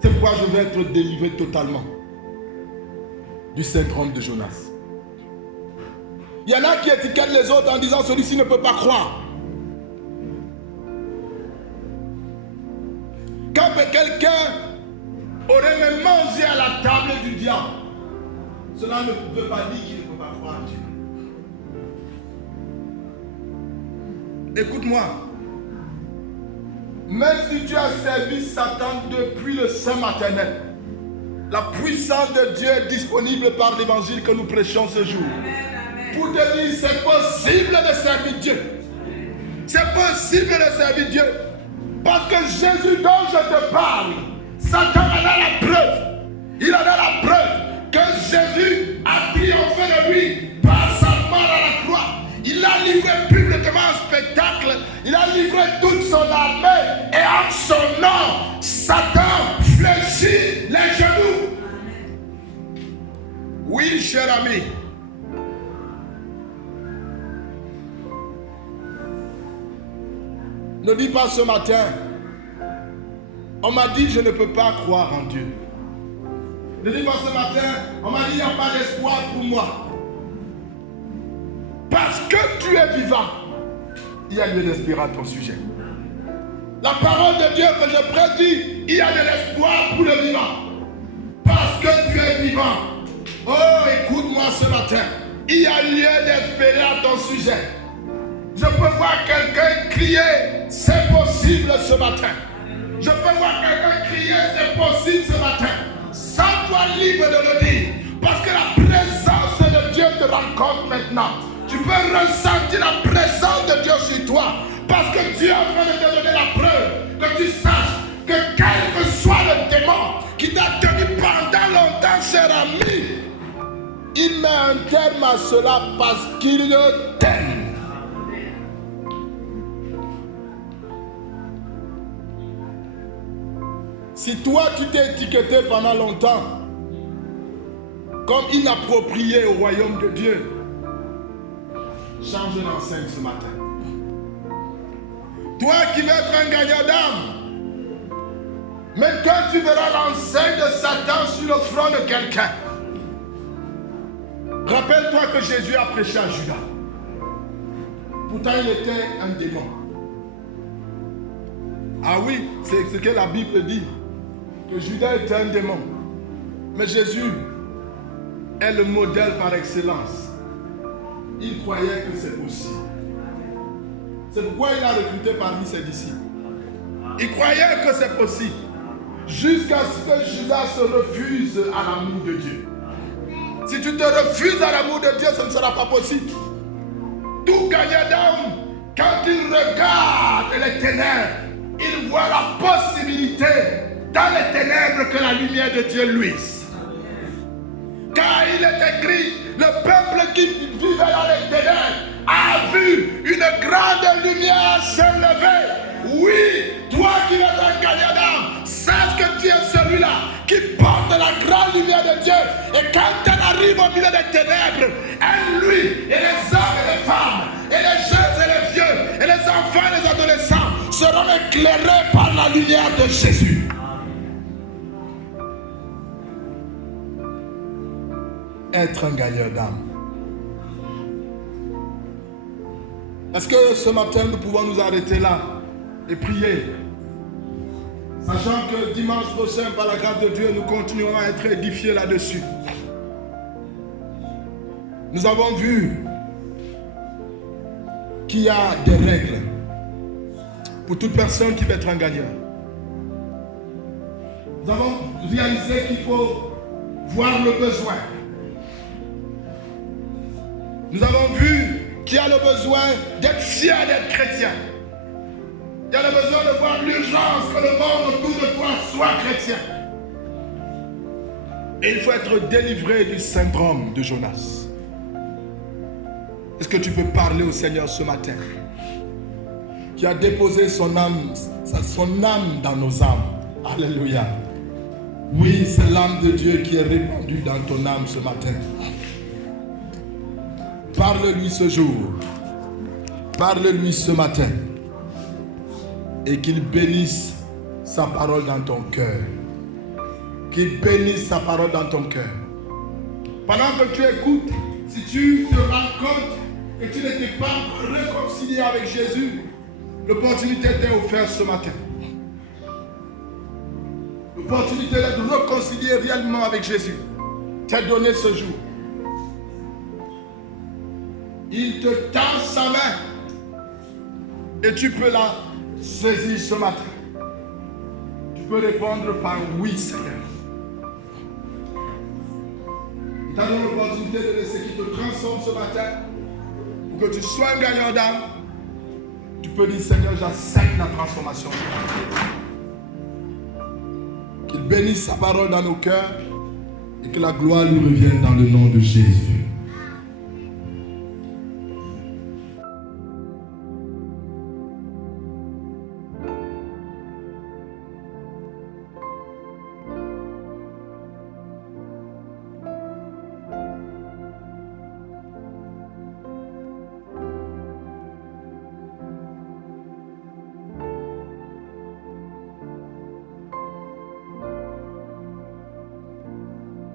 C'est pourquoi je vais être délivré totalement du syndrome de Jonas. Il y en a qui étiquettent les autres en disant celui-ci ne peut pas croire. Quand quelqu'un aurait même mangé à la table du diable, cela ne veut pas dire qu'il ne peut pas croire en Dieu. Écoute-moi. Même si tu as servi Satan depuis le sein maternel, la puissance de Dieu est disponible par l'évangile que nous prêchons ce jour. Pour te dire, c'est possible de servir Dieu. C'est possible de servir Dieu. Parce que Jésus dont je te parle, Satan en a la preuve. Il en a la preuve que Jésus a triomphé de lui par sa mort à la croix. Il a livré publiquement un spectacle. Il a livré toute son armée. Et en son nom, Satan fléchit les genoux. Oui, cher ami. Ne dis pas ce matin, on m'a dit je ne peux pas croire en Dieu. Ne dis pas ce matin, on m'a dit il n'y a pas d'espoir pour moi. Parce que tu es vivant, il y a lieu d'espérer à ton sujet. La parole de Dieu que je prédis, il y a de l'espoir pour le vivant. Parce que tu es vivant. Oh, écoute-moi ce matin, il y a lieu d'espérer à ton sujet. Je peux voir quelqu'un crier, c'est possible ce matin. Je peux voir quelqu'un crier, c'est possible ce matin. Sans toi libre de le dire. Parce que la présence de Dieu te rencontre maintenant. Tu peux ressentir la présence de Dieu sur toi. Parce que Dieu est en train de te donner la preuve. Que tu saches que quel que soit le démon qui t'a tenu pendant longtemps, cher ami, il met un terme à cela parce qu'il t'aime. Si toi tu t'es étiqueté pendant longtemps comme inapproprié au royaume de Dieu, change l'enseigne ce matin. Toi qui veux être un gagnant d'âme, mais quand tu verras l'enseigne de Satan sur le front de quelqu'un, rappelle-toi que Jésus a prêché à Judas. Pourtant il était un démon. Ah oui, c'est ce que la Bible dit. Que Judas était un démon. Mais Jésus est le modèle par excellence. Il croyait que c'est possible. C'est pourquoi il a recruté parmi ses disciples. Il croyait que c'est possible. Jusqu'à ce que Judas se refuse à l'amour de Dieu. Si tu te refuses à l'amour de Dieu, ce ne sera pas possible. Tout gagnant d'âme, quand il regarde les ténèbres, il voit la possibilité dans les ténèbres que la lumière de Dieu luise. Car il est écrit, le peuple qui vivait dans les ténèbres a vu une grande lumière se lever. Oui, toi qui es un gagnant d'âme, sache que tu es celui-là qui porte la grande lumière de Dieu. Et quand elle arrive au milieu des ténèbres, elle, lui, et les hommes et les femmes, et les jeunes et les vieux, et les enfants et les adolescents seront éclairés par la lumière de Jésus. Être un gagneur d'âme. Est-ce que ce matin nous pouvons nous arrêter là et prier, sachant que dimanche prochain, par la grâce de Dieu, nous continuerons à être édifiés là-dessus. Nous avons vu qu'il y a des règles pour toute personne qui veut être un gagneur. Nous avons réalisé qu'il faut voir le besoin. Nous avons vu qu'il y a le besoin d'être fier d'être chrétien. Il y a le besoin de voir l'urgence que le monde autour de toi soit chrétien. Et il faut être délivré du syndrome de Jonas. Est-ce que tu peux parler au Seigneur ce matin, qui a déposé son âme dans nos âmes? Alléluia. Oui, c'est l'âme de Dieu qui est répandue dans ton âme ce matin. Parle-lui ce jour. Parle-lui ce matin. Et qu'il bénisse sa parole dans ton cœur. Qu'il bénisse sa parole dans ton cœur. Pendant que tu écoutes, si tu te rends compte que tu n'étais pas réconcilié avec Jésus, l'opportunité t'est offerte ce matin. L'opportunité de te réconcilier réellement avec Jésus t'est donnée ce jour. Il te tend sa main et tu peux la saisir ce matin. Tu peux répondre par oui, Seigneur. Tu as donné l'opportunité de laisser qu'il te transforme ce matin pour que tu sois un gagnant d'âme. Tu peux dire, Seigneur, j'accepte la transformation. Qu'il bénisse sa parole dans nos cœurs et que la gloire lui revienne dans le nom de Jésus.